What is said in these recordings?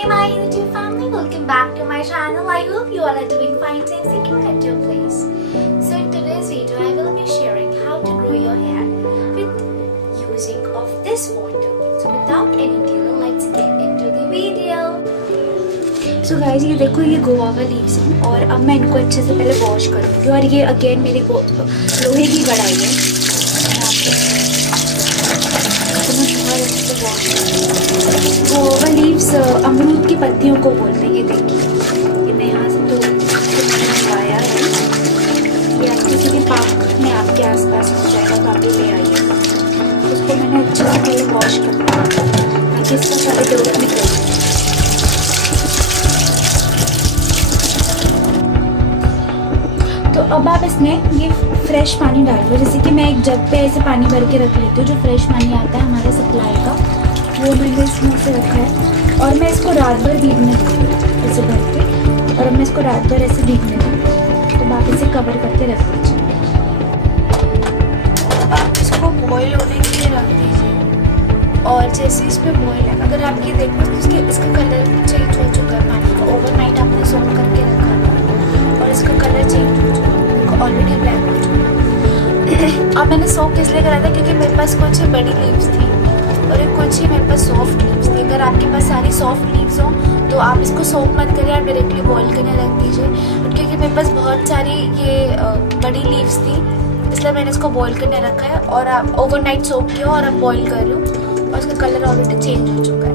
Hey my YouTube family, welcome back to my channel. I hope you all are doing fine and secure at your place. So in today's video, I will be sharing how to grow your hair with using of this water. So without any delay, let's get into the video. So guys, ये देखो ये guava leaves हैं और अब मैं इनको अच्छे से पहले वॉश करूँगी और ये अगेन मेरे को लोहे की कढ़ाई है। गुआवा लीव्स अमरूद की पत्तियों को बोलते हैं। ये देखिए, ये मैं यहाँ से तो मंगवाया है। ये आप किसी भी पार्क में आपके आसपास हो जाएगा तो आप ले आइए। उसको मैंने अच्छे से पहले वॉश करना है ताकि इसका सारे डोर निकल जाए। तो अब आप इसमें ये फ्रेश पानी डाल दो। जैसे कि मैं एक जग पे ऐसे पानी भर के रख लेती हूँ। जो फ्रेश पानी आता है हमारे सप्लाई का, वो मैंने इसमें से रखा है और मैं इसको रात भर भीगने दूँगी ऐसे भर के। और अब मैं इसको रात भर ऐसे भीगने दूँगी तो आप इसे कवर करके रख दीजिए। आप इसको बॉईल होने के लिए रख दीजिए और जैसे इस पर बॉईल है, अगर आप ये देखो तो इसका कलर चेंज हो चुका है। पानी को ओवरनाइट आपने सोक करके रखा था और इसका कलर चेंज हो चुका है, ऑलरेडी ब्लैक हो चुका है। और मैंने सोक इसलिए करा था क्योंकि मेरे पास कुछ बड़ी लीव्स थी और एक कुछ ही मेरे पास सॉफ्ट लीव्स थी। अगर आपके पास सारी सॉफ्ट लीव्स हो तो आप इसको सोक मत करिए, आप डायरेक्टली बॉईल करने रख दीजिए। क्योंकि मेरे पास बहुत सारी ये बड़ी लीव्स थी, इसलिए मैंने इसको बॉईल करने रखा है। और आप ओवरनाइट सोक किया और आप बॉईल कर रहे हो और इसका कलर ऑलरेडी चेंज हो चुका है,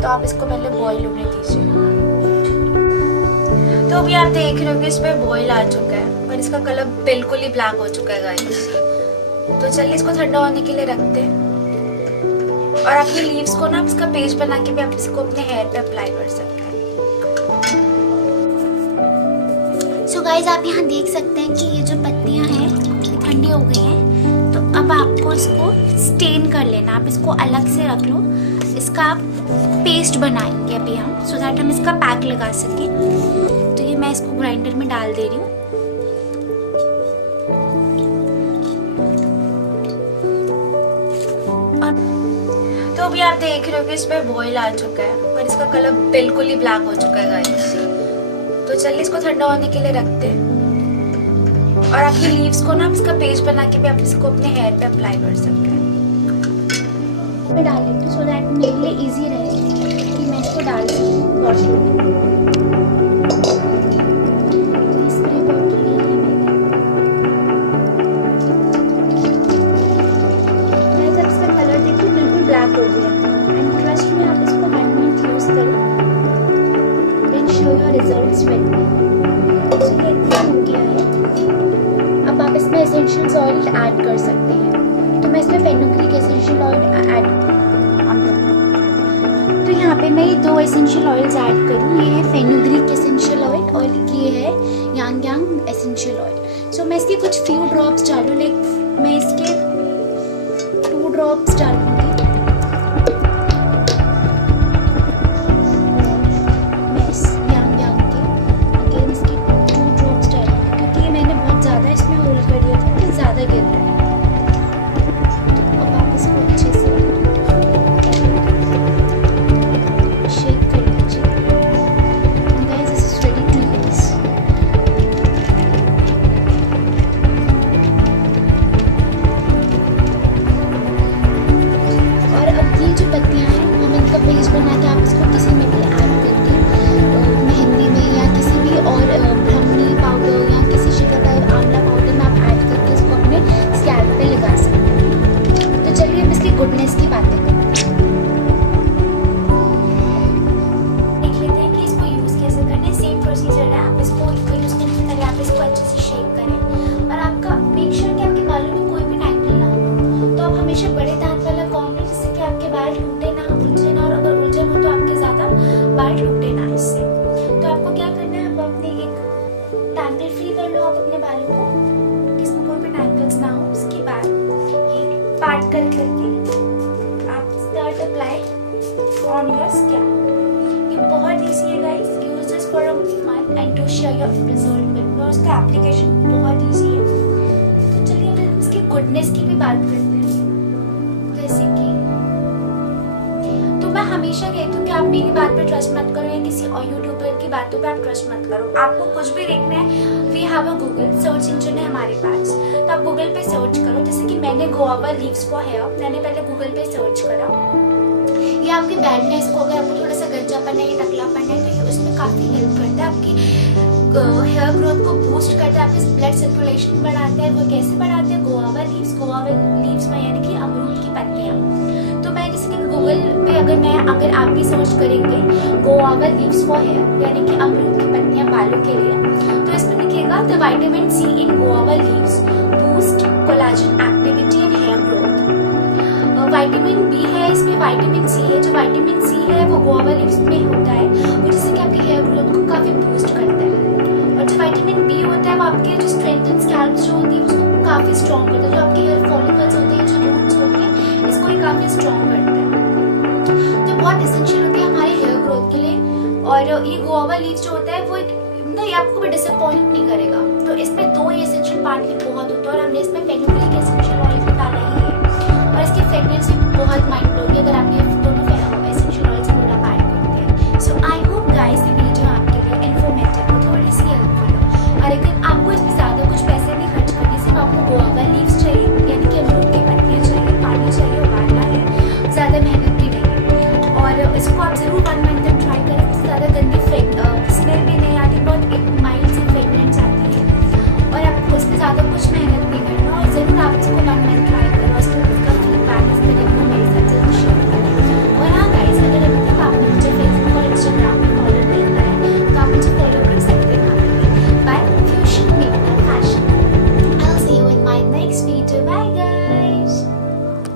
तो आप इसको पहले बॉईल होने दीजिए। तो अभी आप देख रहे हो कि इसमें बॉईल आ चुका है और इसका कलर बिल्कुल ही ब्लैक हो चुका है गाइस। तो चलिए इसको ठंडा होने के लिए रखते हैं। और आपकी लीव्स को ना आप इसका पेस्ट बना के भी आप इसको अपने हेयर पे अप्लाई कर सकते हैं। सो गाइस, आप यहाँ देख सकते हैं कि ये जो पत्तियाँ हैं ये ठंडी हो गई हैं। तो अब आपको इसको स्टेन कर लेना। आप इसको अलग से रख लो, इसका आप पेस्ट बनाएंगे अभी हम, सो दैट हम इसका पैक लगा सकें। तो ये मैं इसको ग्राइंडर में डाल दे रही हूँ। तो अभी आप देख रहे हो कि इसमें बॉईल आ चुका है और इसका कलर बिल्कुल ही ब्लैक हो चुका है गाइस। तो चलिए इसको ठंडा होने के लिए रखते हैं। और आपकी लीव्स को ना इसका पेस्ट बना के भी आप इसको अपने हेयर पे अप्लाई कर सकते हैं। मैं डाल लेती हूँ सो दैट मेरे लिए इजी रहे कि मैं इसको डाल दूँ बॉटल में। Results with me. सो ये एकदम हो गया है। अब आप इसमें एसेंशियल ऑयल ऐड कर सकते हैं। तो मैं इसमें फेनुग्रीक एसेंशियल ऑयल ऐड तो यहाँ पे मैं ये 2 एसेंशियल ऑयल्स ऐड करूँ। ये है फेनुग्रीक एसेंशियल ऑयल और ये है यांग यांग एसेंशियल ऑयल। सो मैं इसके कुछ फ्यू ड्रॉप्स डालूँ, लाइक मैं इसके 2 ड्रॉप्स डालूँगी। गुडनेस की बातें करते हैं। देख लेते हैं कि इसको यूज कैसे करना है। सेम प्रोसीजर है। आप इसको यूज करने से पहले आप इसको अच्छे से शेक करें और आपका मेक श्योर कि आपके बालों में कोई भी टैंगल ना हो। तो आप हमेशा बड़े दांत वाला कॉम्ब लें जिससे कि आपके बाल टूटे ना, उलझे ना, और अगर उलझन हो तो आपके ज्यादा बाल टूटे ना इससे। तो आपको क्या करना है, आप अपने एक टैंगल फ्री कर लो आप अपने बालों को, जिसमें कोई भी टैंगल्स ना हो। उसके बाद ये पार्ट करके apply on your scalp. ये बहुत easy है guys. Use this for a month and to share your result with me. और उसका application बहुत easy है। तो चलिए हम इसकी goodness की भी बात करते हैं। जैसे कि तो मैं हमेशा कहती हूँ कि आप मेरी बात पे ट्रस्ट मत करो या किसी और यूट्यूबर की बातों पे आप ट्रस्ट मत करो। आपको कुछ भी देखना है, we have a Google, search engine है हमारे पास, तो आप गूगल पे सर्च करो। जैसे कि मैंने गुआवा लीव्स फॉर हेयर, मैंने पहले गूगल पे सर्च करा। ये आपकी बैडनेस को, अगर आपको थोड़ा सा गंजापन है या टकलापन है, तो ये उसमें काफ़ी हेल्प करता है, आपकी हेयर ग्रोथ को बूस्ट करता है, आपके ब्लड सर्कुलेशन बढ़ाता है। वो कैसे बढ़ाते हैं? गुआवा लीव्स में, यानी कि अमरूद की पत्तियाँ। तो मैं जैसे कि गूगल पे अगर आप भी सर्च करेंगे गुआवा लीव्स फॉर हेयर, यानी कि अमरूद की पत्तियाँ बालों के लिए, तो इसमें लिखेगा the vitamin C in guava leaves boost collagen activity and hair growth. Vitamin B है, इसमें विटामिन सी है। जो विटामिन सी है वो गुआवा लीव्स में होता है, वो जिससे कि आपके हेयर ग्रोथ को काफ़ी बूस्ट करता है। और जो विटामिन बी होता है वो आपके जो स्ट्रेंथन स्कैल्प जो होती है उसको काफ़ी स्ट्रॉन्ग करता है। जो आपके हेयर फॉलिकल्स होते हैं, जो रूट्स होती हैं, इसको ही काफ़ी स्ट्रॉन्ग करता है। तो बहुत एसेंशियल होती है हमारे हेयर ग्रोथ के लिए। और ये गुआवा लीव्स जो होता है वो ये आपको भी डिसअपॉइंट नहीं करेगा। तो इसमें 2 एसेंशियल पार्ट भी बहुत होता है, और हमने इसमें फेनुग्रीक एसेंशियल ऑयल भी डाला है।